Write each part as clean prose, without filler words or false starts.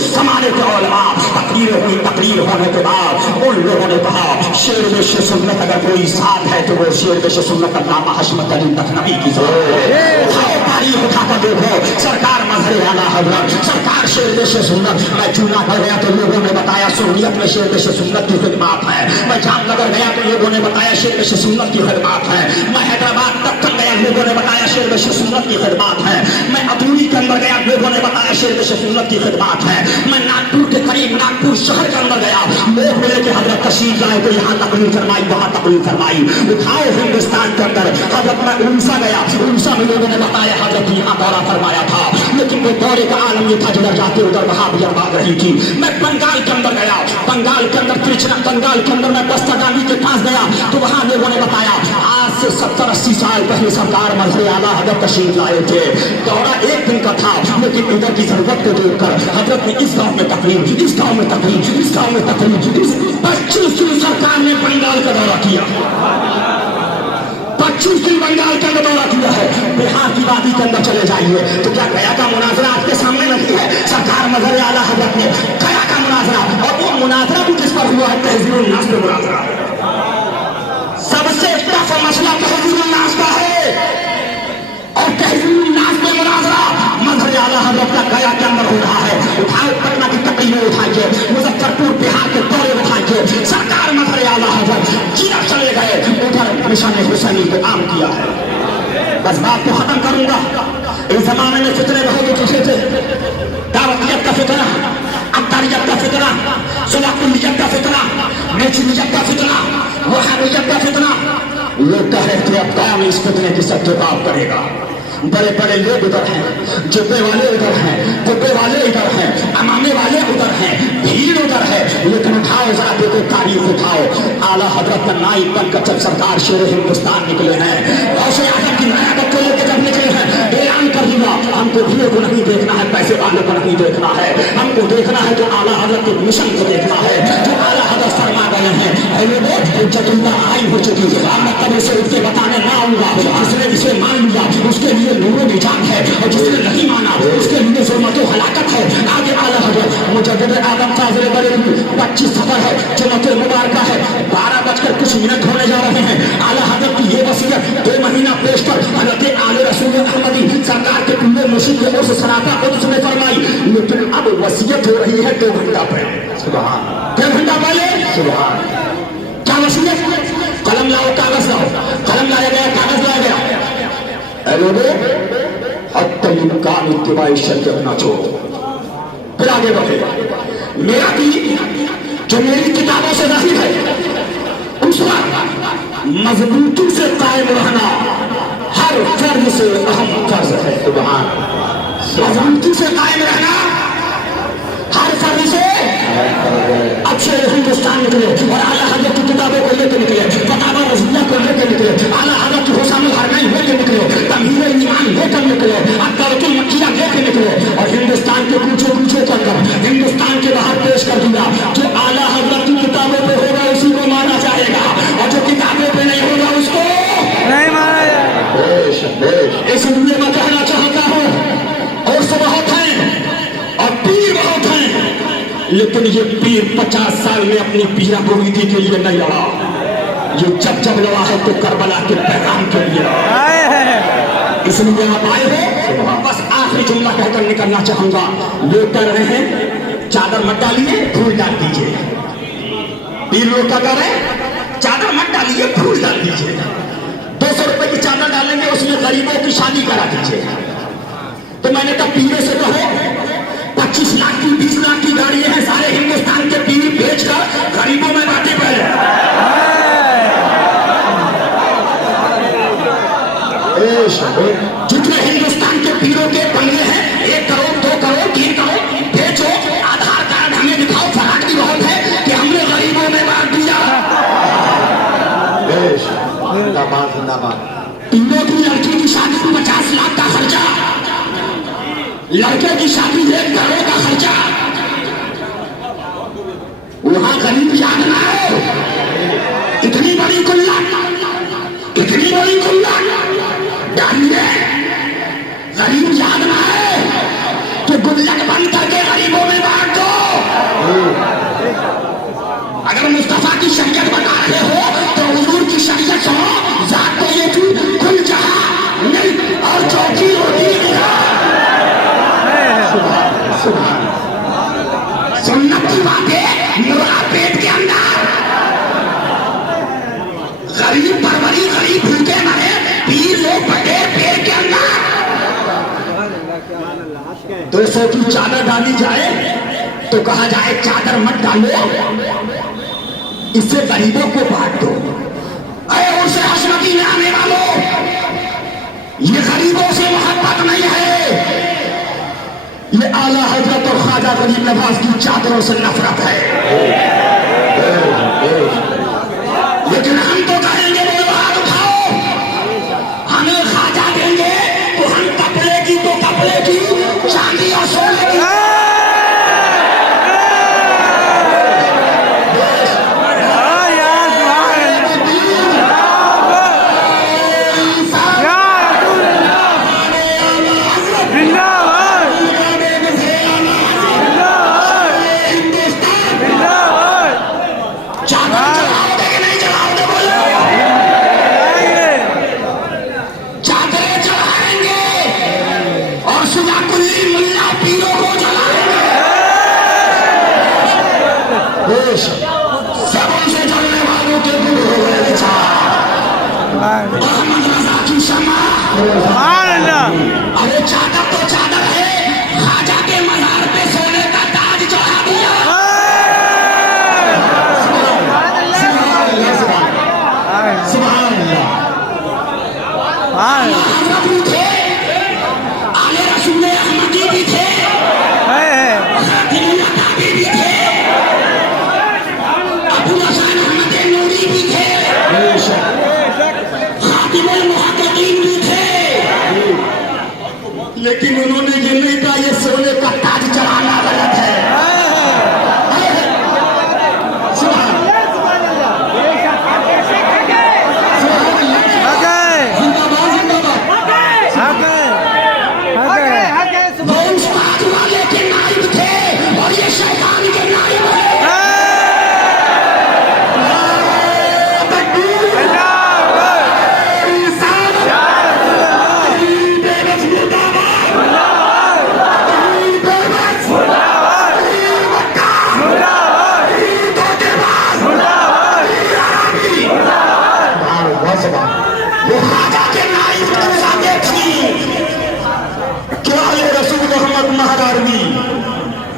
उस जमाने के उलमा तकरीर होने के बाद उन लोगों ने कहा शेर में से सुन्नत अगर कोई साथ है तो वो शेर में से सुन्नत अल्लामा हशमत अली तखनवी की तारीख उठाकर देखो। सरकार मजहर आला हजरत, सरकार शेर में से सुन्नत। मैं चूना कर गया तो लोगों ने बताया सुन्नियत में शेर में से सुन्नत की खिदमत है। मैं जामनगर गया तो लोगों ने बताया शेर में से सुन्नत की खिदमत है। मैं हैदराबाद तक गया, लोगों ने बताया शेर में से सुन्नत की खिदमत है। मैं अतूरी के अंदर गया, लोगों ने बताया शेर में से सुन्नत की खिदमत है। मैं नागपुर के करीब नागपुर शहर के अंदर गया, लोग मिले कि हजरत तशरीफ लाए तो यहाँ तकलीफ फरमाई, वहाँ तकलीफ फरमाई। उठाओ हिंदुस्तान के अंदर हजरत मैं उड़ीसा गया, उड़ीसा में लोगों ने बताया हजरत यहाँ दौरा फरमाया था, लेकिन वो दौरे का आलम ये था जिधर जाते उधर वहाबियत भाग रही थी। मैं बंगाल के अंदर गया, बंगाल के अंदर कृष्णा, बंगाल के अंदर मैं बस्ता गांधी के पास गया तो वहां लोगों ने बताया आज से 70-80 साल पहले सरकार मजहर आला हजरत तशरीफ लाए थे। दौरा एक दिन का था, लेकिन इधर की जरूरत को देखकर हजरत ने इस गांव में तकलीफ, इस गांव में तकलीफ, इस गांव में तकलीफ। 25 दिन सरकार ने बंगाल का दौरा किया, 25 दिन बंगाल के अंदर दौरा किया है। बिहार की वादी के अंदर चले जाइए तो क्या गया का मुनाजरा आपके सामने नहीं है? सरकार मजहर आला हजरत ने गया का मुनाजरा, और वो मुनाजरा भी किस पर हुआ है? तहजीरुल नास पे मुनाजरा। सबसे टफ मसला तहजीरुल नास का है, और तहजीरुल नास पे मुनाजरा मजहर आला हजरत का गया के अंदर हो रहा है। उठाओ पटना की तकरीरें उठाइए, मुजफ्फरपुर बिहार के दौरे उठाइए। सरकार मजहर आला हजरत जिधर चले गए उधर निशान हुसैनी को आम किया है। बस बात को खत्म करूंगा। इस जमाने में फितरे बहुत उठे थे, दावतियत का फितना, अब्दालियत का फितना, सुलाकुलियत का फितना, नेचुरियत का फितना, वहाबियत का फितना। लोग कह रहे थे अब कौन इस फितने की सत्यापात करेगा? बड़े बड़े लोग उधर हैं, जुब्बे वाले उधर हैं, कुब्बे वाले इधर हैं, अमामे वाले उधर हैं, भीड़ उधर है, लेकिन उठाओ जरा देखो तारीफ उठाओ। आला हजरत का नाइब बनकर जब सरकार शेर हिंदुस्तान निकले हैं, गौसे आजम की नयाबत को लेकर जब निकले हैं, ऐलान कर दिया हमको भीड़ को नहीं देखना है, पैसे वालों को नहीं देखना है, हमको देखना है जो आला हजरत के मिशन को देखना है, जो आला हजरत फरमा गए हैं। जतुल्ला आई हो चुकी है, मतलब इसे उठ के बताने ना आऊंगा। जिसने इसे मान लिया उसके लिए नूरो निजात है, और जिसने नहीं माना उसके लिए जुल्मतो हलाकत है। आगे आला हजरत मुजद्दिद आदम फाज़िल बरेलवी 25 सफर है, जुम्मतुल मुबारक है, 12:00 होने जा रहे हैं। आला हजरत की ये वसीयत 2 महीना पेश कर हजरत आले रसूल अहमदी सरकार के पूरे मुर्शिद के उस सराफा कुद्स में फरमाई, लेकिन अब वसीयत हो रही है 2 घंटा पहले। सुभान, 2 घंटा पहले। सुभान, क्या वसीयत? कलम लाओ, कागज लाओ। कलम लाया गया, कागज लाया गया। शरीयत ना छोड़ो। फिर आगे बढ़े, मेरा दीन जो मेरी किताबों से नहीं है उस पर मजबूती से कायम रहना हर फर्ज से अहम फर्ज है। सुभान, मजबूती से कायम रहना हर फर्ज से। अब से हिंदुस्तान निकले और आला हजरत की किताबों को लेकर निकले, फतावा रज़िया को लेकर निकले, आला हजरत की हुसामुल हरमैन लेकर निकले, तमहीर ईमान लेकर निकले, अत्तारतुल मक्किया लेकर निकले, और हिंदुस्तान के पूछे पूछे कर हिंदुस्तान के बाहर पेश कर दिया। जो आला हजरत की किताबों पे होगा उसी को माना जाएगा, और जो किताबों पे नहीं होगा उसको नहीं माना जाएगा। इसलिए मैं कहना चाहता हूँ, और सब बहुत हैं और पीर बहुत हैं, लेकिन ये पीर 50 साल में अपनी पीरा मुरीदी के लिए नहीं लड़ा, ये जब जब लड़ा है तो करबला के पैगाम के लिए लड़ा। इसलिए आप आए हो। बस आखिरी जुमला कहकर निकलना चाहूंगा। लोग कह रहे हैं चादर मत डालिए, फूल डाल दीजिए। पीर लोग क्या कह रहे हैं? चादर मत डालिए, फूल डाल दीजिए। 200 रुपए की चादर डालेंगे, उसमें गरीबों की शादी करा दीजिए। तो मैंने कहा पीरे से कहो 25 लाख की 20 लाख की गाड़ियां हैं, सारे हिंदुस्तान के पीर बेचकर गरीबों में बांटे पहले। जितने हिंदुस्तान के पीरों के बंगले हैं, 1 करोड़ 2 करोड़ 3 करोड़ बेचो, आधार कार्ड हमें दिखाओ, फराकी बहुत है कि हमने गरीबों में बांट दिया। पीरों की लड़की की शादी को 50 लाख का खर्चा, लड़के की शादी 1 करोड़ का खर्चा, वहां गरीब याद ना हो। इतनी बड़ी कुल्लत, इतनी बड़ी कुल्लत डालिए, गरीब याद ना है कि गुल्लक बंद करके गरीबों में बांट सुन्नत की बातें मुर्गा पेट के अंदर, गरीब परवरी गरीब भूखे मरे, पीर लोग बटे पेट के अंदर। 200 की चादर डाली जाए तो कहा जाए चादर मत डालो, इससे गरीबों को बांट दो। अरे उसे हसमती में आने वालों, ये गरीबों से मोहब्बत नहीं है, ये आला हजरत और ख्वाजा गरीब नवाज की चादरों से नफरत है। लेकिन हम तो कहेंगे बोलो हाथ उठाओ, हमें ख्वाजा देंगे तो हम कपड़े की तो कपड़े की, चांदी और सोने की। सबसे चलने वालों के गुरु हो गए मोहम्मद रजा की शमा। अरे चादर तो चादर है, ख्वाजा के मज़ार पे सोने का ताज चढ़ा दिया। सुभान अल्लाह भी थे, आले रसूल अहमदी भी थे, भी थे, लेकिन उन्होंने ये नहीं कहा ये सोने का ताज चढ़ाना गलत है। वो उस ताज वाले के नाइब थे और ये शैतान के नाइब है।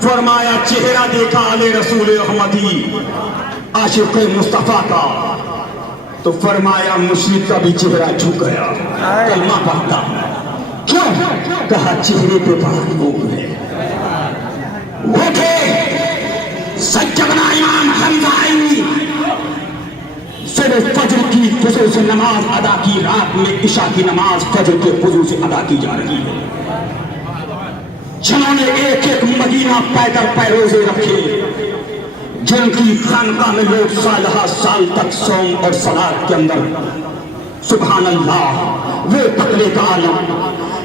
फरमाया चेहरा देखा आले रसूल अहमदी आशिक मुस्तफा का, तो फरमाया मुशरिक का भी चेहरा झुक गया, कलमा पढ़ता। क्यों? कहा चेहरे पे बड़ा नूर है। वो थे सज्जना इमाम हमजा सुबह फजर की वजू से नमाज अदा की, रात में इशा की नमाज फजर के वजू से अदा की जा रही है, जिन्होंने एक एक मदीना पैदल पैरोजे रखे, जिनकी खानका में लोग साल तक सोम और सलात के अंदर, सुभान अल्लाह, वे पकड़े का आलम।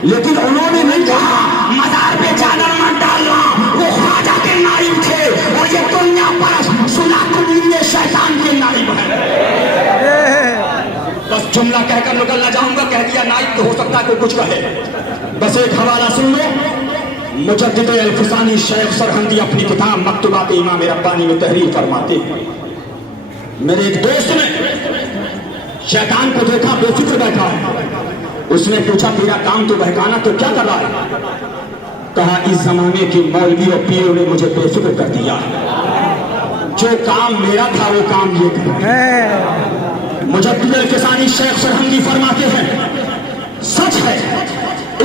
लेकिन उन्होंने नहीं कहा मज़ार पे चादर मत डालना, वो ख्वाजा के नाइब थे और ये दुनिया पर सुलाकुल ये शैतान के नाइब है। बस जुमला कहकर निकलना चाहूंगा, कह दिया नाइब तो हो सकता है कोई कुछ कहे। बस एक हवाला सुन लो, मुजद्दिद अल-फसानी शेख सरहंदी अपनी किताब मक्तूबात इमाम रब्बानी में तहरीर फरमाते हैं, मेरे एक दोस्त ने शैतान को देखा बेफिक्र बैठा है, उसने पूछा तेरा काम तो बहकाना, तो क्या कर रहा है? कहा इस जमाने के मौलवी और पीरों ने मुझे बेफिक्र कर दिया, जो काम मेरा था वो काम ये कर। मुजद्दिद अल-फसानी शेख सरहंदी फरमाते हैं सच है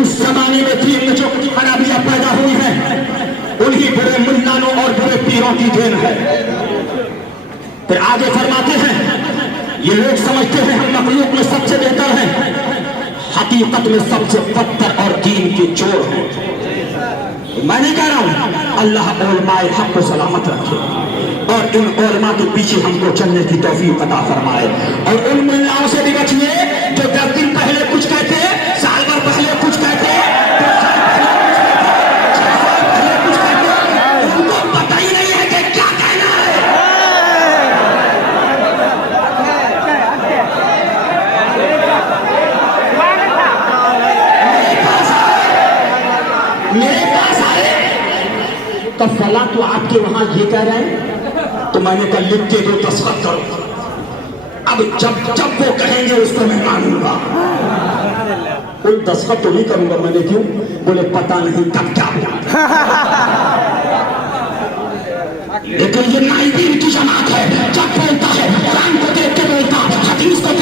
इस जमाने में दीन में जो खराबियां पैदा हुई हैं उन्हीं बड़े मुल्लानों और बड़े पीरों की देन है। फिर आगे फरमाते हैं ये लोग समझते हैं हम मखलूक में सबसे बेहतर हैं, हकीकत में सबसे बदतर और दीन के चोर हैं। मैं नहीं कह रहा हूं, अल्लाह उलमाए हक को सलामत रखे और इन उलमा के पीछे हमको चलने की तौफीक अता फरमाए, और उन मुल्लाओं से भी बचिए जो 10 दिन पहले कुछ कहते, साल भर पहले कुछ कहते, 2 साल पहले कुछ कहते, 6 साल पहले कुछ कहते, उनको पता ही नहीं है कि क्या कहना है। मेरे पास आए तो फला तो आपके वहां ये कह रहे हैं, तो मैंने कहा लिख के दो, दस्तखत करो। अब जब जब वो कहेंगे उसको मैं मानूंगा। कोई दस्तखत तो नहीं करूंगा। मैंने क्यों? बोले पता नहीं तब क्या हुआ। लेकिन ये नाइबीन की जमात है, जब बोलता है कुरान को देख के बोलता, हदीस को